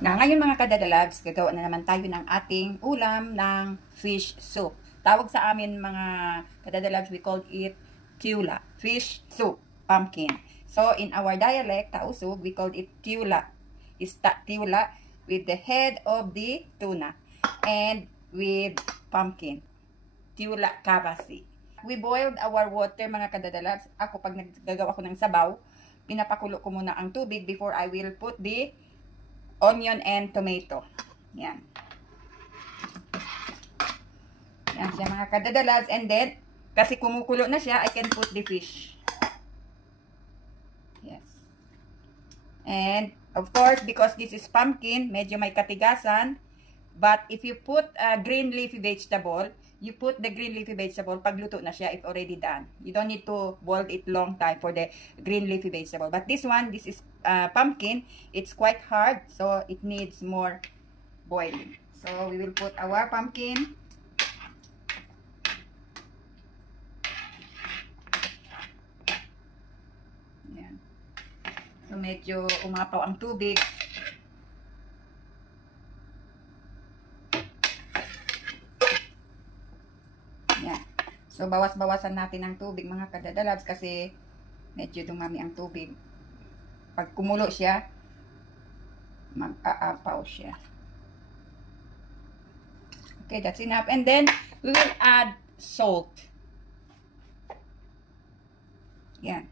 Ngayon mga kadadalags, gagawa na naman tayo ng ating ulam ng fish soup. Tawag sa amin mga kadadalags, we call it tiula, fish soup, pumpkin. So in our dialect, Tausug, we call it tiula. Tiula with the head of the tuna and with pumpkin. Tiula kabasi. We boiled our water mga kadadalags. Ako pag naggagawa ko ng sabaw, pinapakulo ko muna ang tubig before I will put the onion and tomato. Yan. Yan siya mga kadadalags. And then, kasi kumukulo na siya, I can put the fish. Yes. And, of course, because this is pumpkin, medyo may katigasan. But, if you put green leafy vegetable, you put the green leafy vegetable, pagluto na siya, it's already done. You don't need to boil it long time for the green leafy vegetable. But this one, this is pumpkin, it's quite hard, so it needs more boiling. So, we will put our pumpkin. Yan. So, medyo umapaw ang tubig. Yan. So, bawas-bawasan natin ang tubig mga kadadalags kasi medyo dumami ang tubig. Pag kumulo siya, mag-aapaw siya. Okay, that's enough. And then, we will add salt. Yan.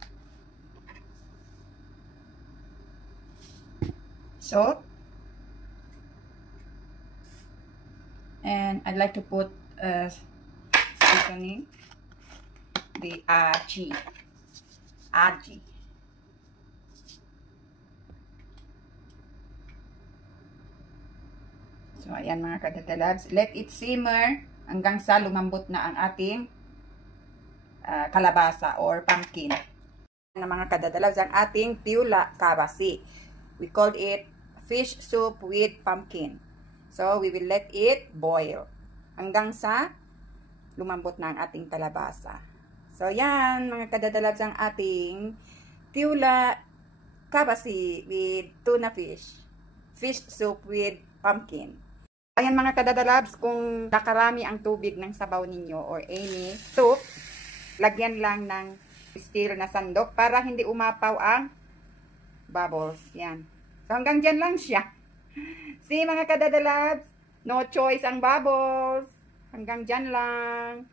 Salt. And I'd like to put seasoning, the aji. So, ayan mga kadadalags. Let it simmer hanggang sa lumambot na ang ating kalabasa or pumpkin. Na mga kadadalags, ang ating tiula kabasi. We called it fish soup with pumpkin. So, we will let it boil hanggang sa lumambot na ang ating kalabasa. So, yan mga kadadalags, ang ating tiula kabasi with tuna fish. Fish soup with pumpkin. Ayan mga kadadalabs, kung nakarami ang tubig ng sabaw ninyo or any soup, lagyan lang ng steel na sandok para hindi umapaw ang bubbles. Yan. So hanggang dyan lang siya. See mga kadadalabs, no choice ang bubbles. Hanggang dyan lang.